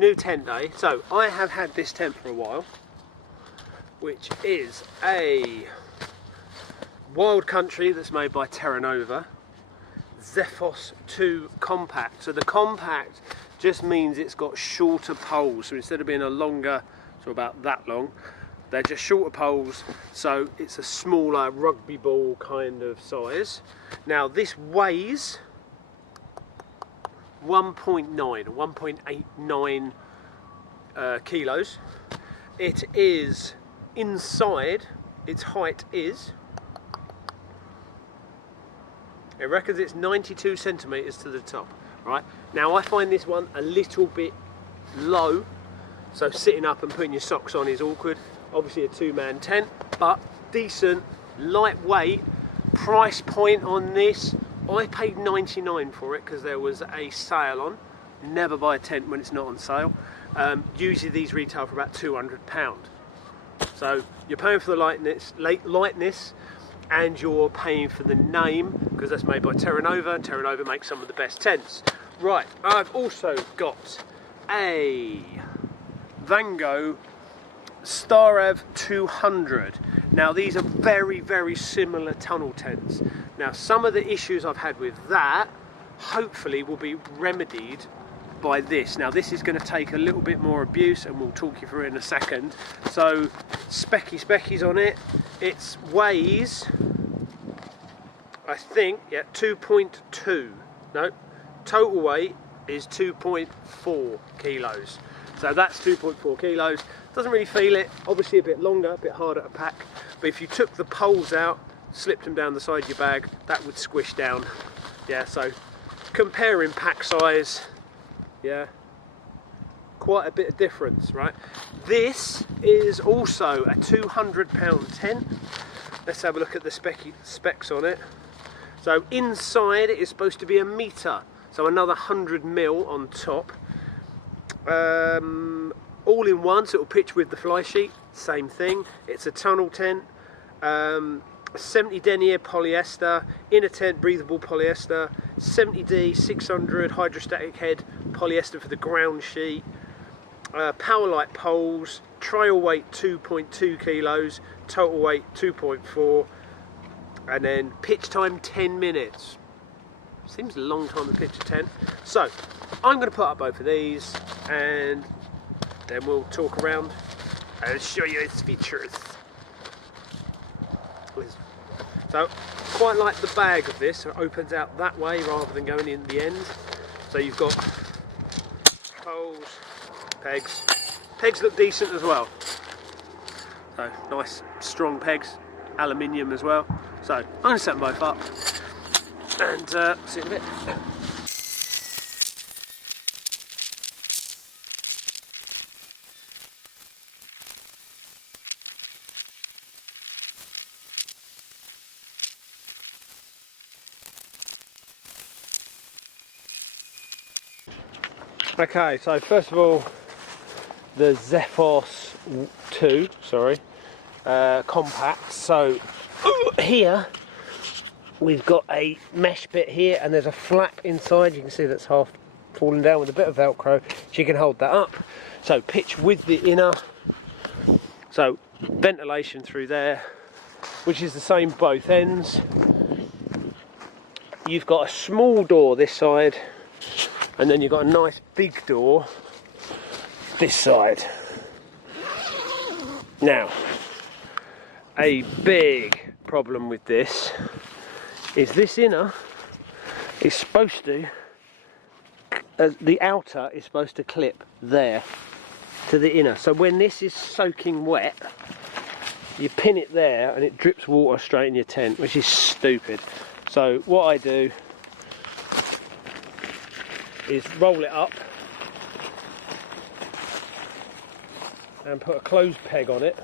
new tent day. So I have had this tent for a while, which is a Wild Country that's made by Terra Nova Zephos 2 compact. So the compact just means it's got shorter poles, so instead of being a longer, so about that long, they're just shorter poles, so it's a smaller rugby ball kind of size. Now this weighs 1.9 or 1.89 kilos. It is inside, its height is, it reckons it's 92 centimetres to the top. Right, now I find this one a little bit low, so sitting up and putting your socks on is awkward. Obviously a two-man tent, but decent, lightweight. Price point on this, I paid 99 for it because there was a sale on. Never buy a tent when it's not on sale. Usually these retail for about £200. So you're paying for the lightness, and you're paying for the name because that's made by Terra Nova. Terra Nova makes some of the best tents. Right, I've also got a Vango Starav 200. Now these are very, very similar tunnel tents. Now some of the issues I've had with that hopefully will be remedied by this. Now this is going to take a little bit more abuse and we'll talk you through it in a second. So speckies on it. It weighs, I think, yeah, 2.2. No, total weight is 2.4 kilos. So that's 2.4 kilos. Doesn't really feel it. Obviously a bit longer, a bit harder to pack. But if you took the poles out, slipped them down the side of your bag, that would squish down. Yeah, so comparing pack size, yeah, quite a bit of difference, right? This is also a £200 tent. Let's have a look at the specs on it. So inside it is supposed to be a metre, so another 100 mil on top. All in one, so it'll pitch with the fly sheet, same thing. It's a tunnel tent, 70 denier polyester, inner tent breathable polyester, 70D 600 hydrostatic head polyester for the ground sheet, Powerlite poles, trail weight 2.2 kilos, total weight 2.4, and then pitch time 10 minutes. Seems a long time to pitch a tent. So I'm going to put up both of these and then we'll talk around and show you its features. So quite like the bag of this, so it opens out that way rather than going in the end. So you've got poles, pegs. Pegs look decent as well. So nice strong pegs, aluminium as well. So I'm going to set them both up and see you in a bit. Okay, so first of all, the Zephos 2, compact. So here we've got a mesh bit here and there's a flap inside. You can see that's half fallen down with a bit of Velcro, so you can hold that up. So pitch with the inner, so ventilation through there, which is the same both ends. You've got a small door this side, and then you've got a nice big door this side. Now, a big problem with this is this inner is supposed to, the outer is supposed to clip there to the inner. So when this is soaking wet, you pin it there and it drips water straight in your tent, which is stupid. So what I do is roll it up and put a closed peg on it.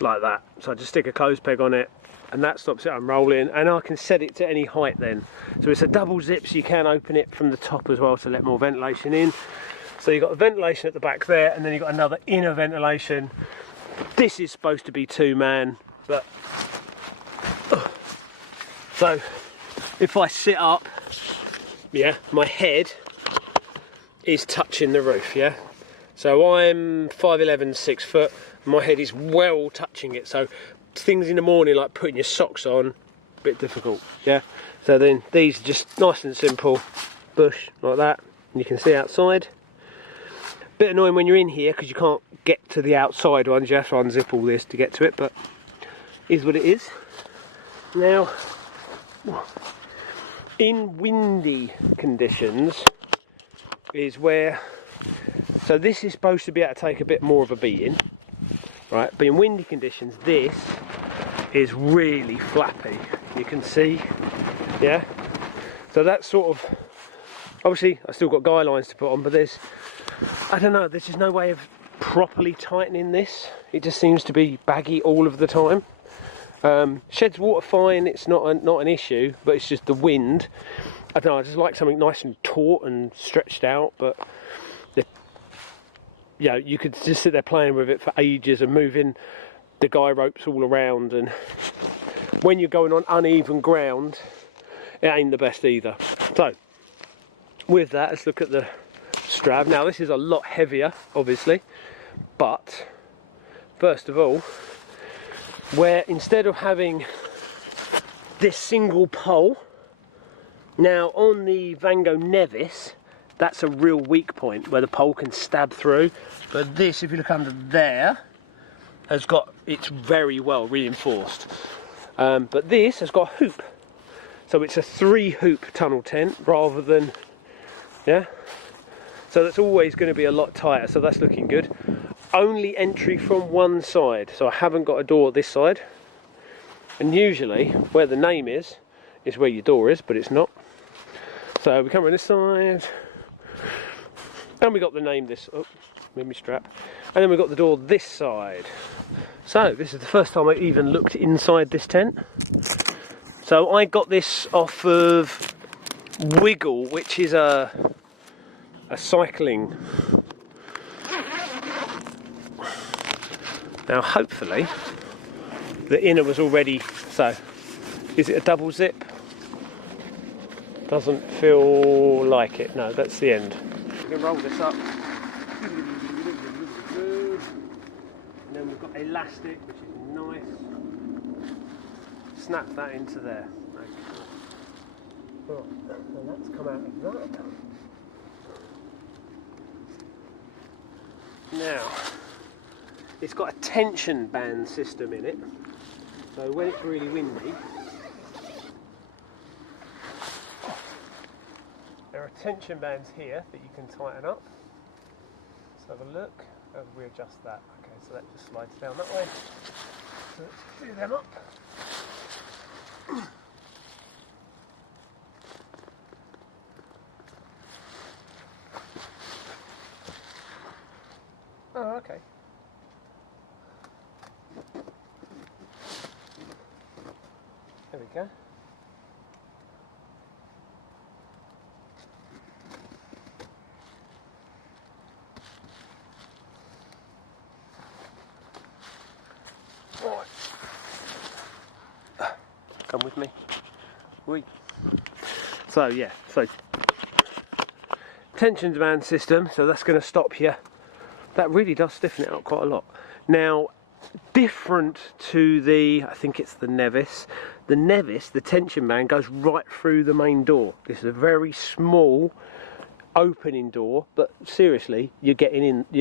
Like that. So I just stick a closed peg on it and that stops it unrolling, and I can set it to any height then. So it's a double zip, so you can open it from the top as well to let more ventilation in. So you've got a ventilation at the back there, and then you've got another inner ventilation This is supposed to be 2-man, but so if I sit up, yeah, my head is touching the roof, yeah. So I'm 5'11", 6 foot. My head is well touching it. So things in the morning like putting your socks on, a bit difficult, yeah. So then these are just nice and simple, bush like that, and you can see outside. Bit annoying when you're in here because you can't get to the outside ones. You have to unzip all this to get to it, but is what it is. Now, in windy conditions is where, so this is supposed to be able to take a bit more of a beating, right? But in windy conditions, this is really flappy. You can see, yeah. So that's sort of, obviously I've still got guy lines to put on, but there's, I don't know, there's just no way of properly tightening this. It just seems to be baggy all of the time. Sheds water fine, it's not an issue, but it's just the wind. I don't know, I just like something nice and taut and stretched out, but you know, you could just sit there playing with it for ages and moving the guy ropes all around, and when you're going on uneven ground, it ain't the best either. So with that, let's look at the strap. Now this is a lot heavier, obviously, but first of all, where instead of having this single pole, now on the Vango Nevis, that's a real weak point where the pole can stab through. But this, if you look under there, has got, it's very well reinforced. But this has got a hoop. So it's a 3-hoop tunnel tent rather than, yeah. So that's always going to be a lot tighter, so that's looking good. Only entry from one side, so I haven't got a door this side. And usually where the name is where your door is, but it's not. So we come around this side, and we got the name this, oh, made me strap. And then we got the door this side. So this is the first time I even looked inside this tent. So I got this off of Wiggle, which is a cycling. Now hopefully the inner was already, so is it a double zip? Doesn't feel like it. No, that's the end. We can roll this up. And then we've got elastic, which is nice. Snap that into there. Right, and that's come out of that. Now, it's got a tension band system in it. So when it's really windy, there are tension bands here that you can tighten up. Let's have a look and readjust that. Okay, so that just slides down that way. So let's do them up. Oh, okay. There we go. Right. Come with me. Whee. So yeah, so tension band system, so that's going to stop here. That really does stiffen it up quite a lot. Now, different to the, I think it's the Nevis. The Nevis, the tension band goes right through the main door. This is a very small opening door, but seriously, you're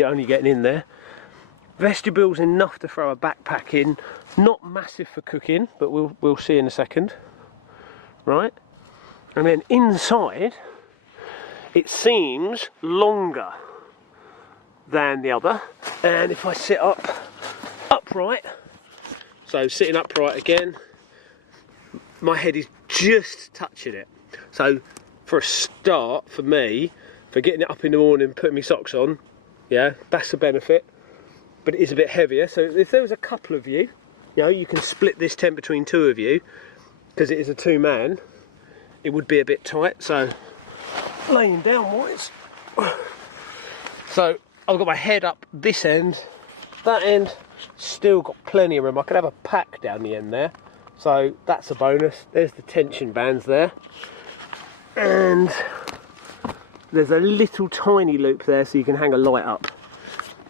only getting in there. Vestibule's enough to throw a backpack in. Not massive for cooking, but we'll see in a second. Right? And then inside, it seems longer than the other. And if I sit upright, so sitting upright again, my head is just touching it. So for a start, for me, for getting it up in the morning, putting my socks on, yeah, that's a benefit. But it is a bit heavier, so if there was a couple of you, you know, you can split this tent between two of you, because it is a 2-man, it would be a bit tight. So laying down wise, so I've got my head up this end that end still got plenty of room. I could have a pack down the end there, so that's a bonus. There's the tension bands there, and there's a little tiny loop there so you can hang a light up.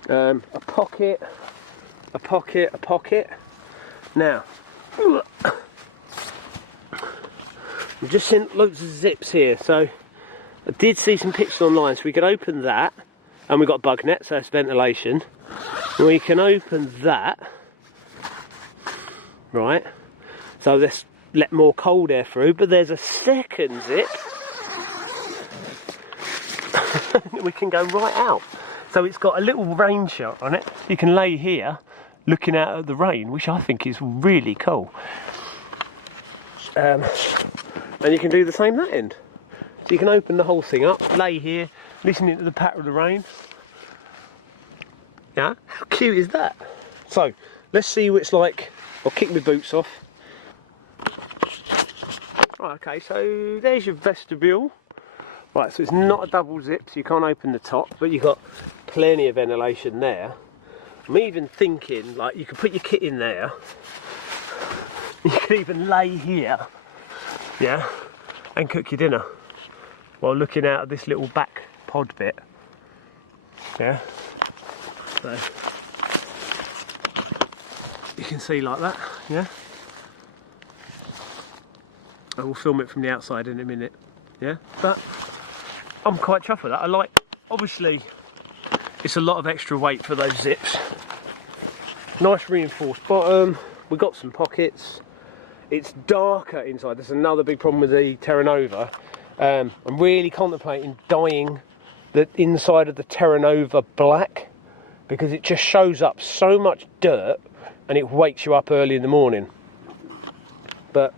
A pocket, a pocket, a pocket. Now, I've just seen loads of zips here, so I did see some pictures online, so we could open that, and we've got a bug net, so it's ventilation. We can open that, right, so let's let more cold air through, but there's a second zip we can go right out. So it's got a little rain shot on it. You can lay here looking out at the rain, which I think is really cool. And you can do the same that end. So you can open the whole thing up, lay here, listening to the patter of the rain. Yeah, how cute is that? So let's see what it's like. I'll kick my boots off. Right, okay, so there's your vestibule. Right, so it's not a double zip, so you can't open the top, but you've got plenty of ventilation there. I'm even thinking, like, you could put your kit in there. You could even lay here, yeah, and cook your dinner while looking out at this little back pod bit. Yeah, so you can see like that, yeah. I will film it from the outside in a minute, yeah, but I'm quite chuffed with that. I like, obviously, it's a lot of extra weight for those zips. Nice reinforced bottom. We've got some pockets. It's darker inside. That's another big problem with the Terra Nova. I'm really contemplating dyeing the inside of the Terra Nova black, because it just shows up so much dirt and it wakes you up early in the morning. But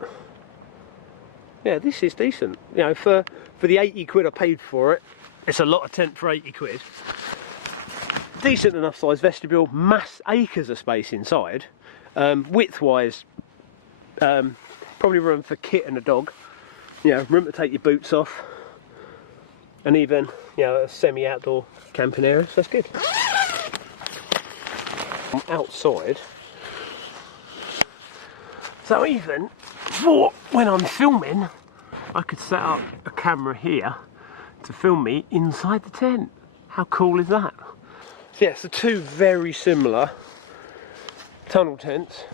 yeah, this is decent. You know, for the 80 quid I paid for it, it's a lot of tent for 80 quid. Decent enough size vestibule, mass acres of space inside. Width-wise, probably room for kit and a dog. You know, room to take your boots off, and even, you know, a semi-outdoor camping area. So that's good. I'm outside, so even for when I'm filming, I could set up a camera here to film me inside the tent. How cool is that? So yeah, so two very similar tunnel tents,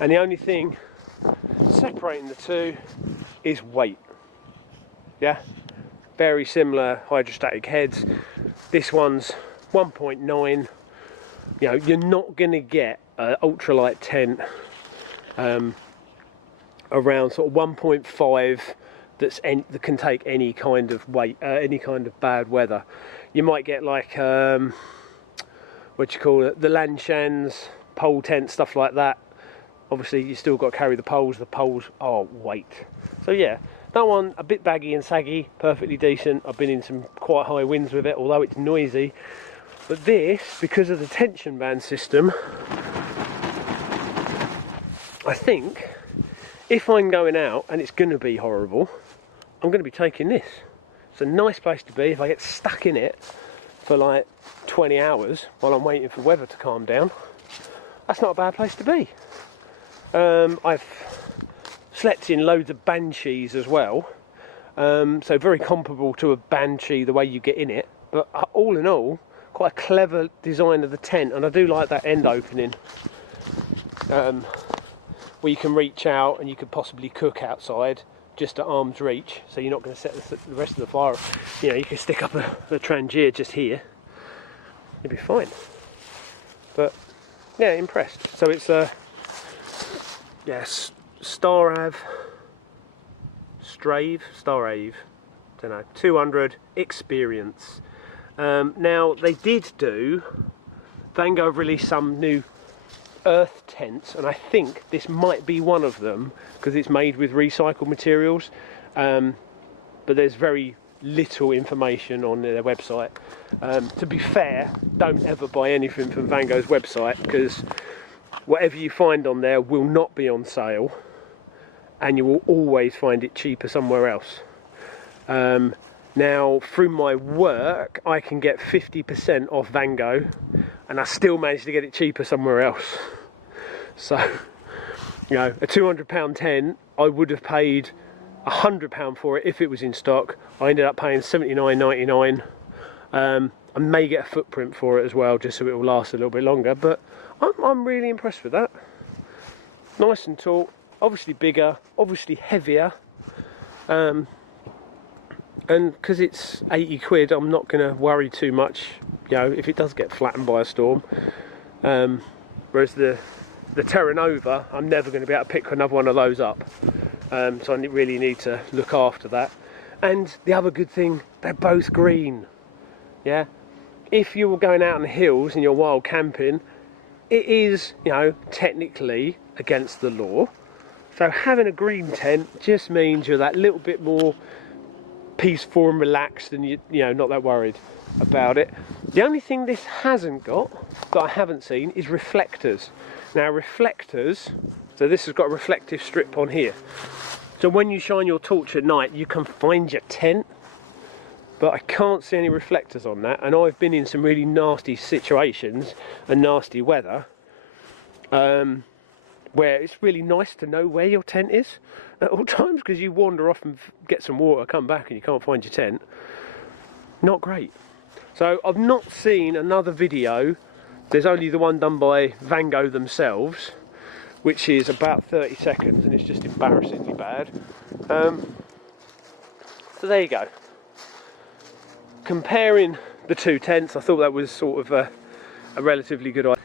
and the only thing separating the two is weight. Yeah, very similar hydrostatic heads. This one's 1.9. You know, you're not going to get an ultralight tent around sort of 1.5 that can take any kind of weight, any kind of bad weather. You might get like what you call it, the Lanshans pole tent, stuff like that. Obviously you still got to carry the poles are weight. So yeah, that one a bit baggy and saggy, perfectly decent. I've been in some quite high winds with it, although it's noisy. But this, because of the tension band system, I think if I'm going out and it's going to be horrible, I'm going to be taking this. It's a nice place to be. If I get stuck in it for like 20 hours while I'm waiting for weather to calm down, that's not a bad place to be. I've slept in loads of Banshees as well, so very comparable to a Banshee the way you get in it, but all in all, quite a clever design of the tent. And I do like that end opening, where you can reach out and you could possibly cook outside just at arm's reach, so you're not going to set the rest of the fire. You know, you can stick up a Trangia just here, you'll be fine. But yeah, impressed. So it's a Starave, don't know, 200 Experience. Now they did do, Vango have released some new earth tents, and I think this might be one of them because it's made with recycled materials, but there's very little information on their website. To be fair, don't ever buy anything from Vango's website, because whatever you find on there will not be on sale, and you will always find it cheaper somewhere else. Now, through my work, I can get 50% off Vango, and I still manage to get it cheaper somewhere else. So, you know, a £200 tent, I would have paid £100 for it if it was in stock. I ended up paying $79.99. I may get a footprint for it as well, just so it will last a little bit longer, but I'm really impressed with that. Nice and tall, obviously bigger, obviously heavier, and because it's 80 quid, I'm not going to worry too much, you know, if it does get flattened by a storm. Whereas the Terra Nova, I'm never going to be able to pick another one of those up, so I really need to look after that. And the other good thing, they're both green. Yeah, if you were going out on the hills and you're wild camping, it is, you know, technically against the law. So having a green tent just means you're that little bit more peaceful and relaxed, and you know, not that worried about it. The only thing this hasn't got, that I haven't seen, is reflectors. Now reflectors, so this has got a reflective strip on here. So when you shine your torch at night, you can find your tent, but I can't see any reflectors on that. And I've been in some really nasty situations and nasty weather, where it's really nice to know where your tent is at all times, because you wander off and get some water, come back and you can't find your tent. Not great. So I've not seen another video. There's only the one done by Vango themselves, which is about 30 seconds, and it's just embarrassingly bad. So there you go. Comparing the two tents, I thought that was sort of a relatively good idea.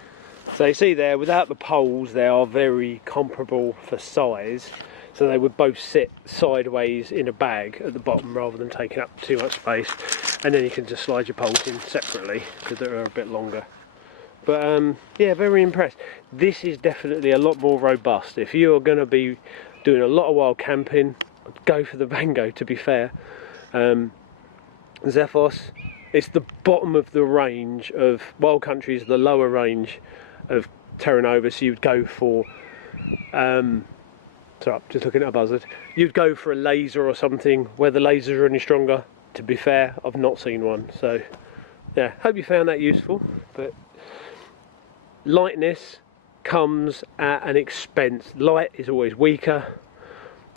So you see there, without the poles, they are very comparable for size. So they would both sit sideways in a bag at the bottom rather than taking up too much space. And then you can just slide your poles in separately because they're a bit longer. But yeah, very impressed. This is definitely a lot more robust. If you're going to be doing a lot of wild camping, go for the Vango, to be fair. Zephos, it's the bottom of the range of Wild Country, is the lower range of Terra Nova, so you'd go for sorry, I'm just looking at a buzzard. You'd go for a laser or something where the lasers are any stronger. To be fair, I've not seen one, so yeah, hope you found that useful. But lightness comes at an expense. Light is always weaker,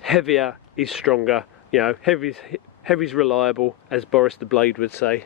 heavier is stronger. You know, heavy's reliable, as Boris the Blade would say.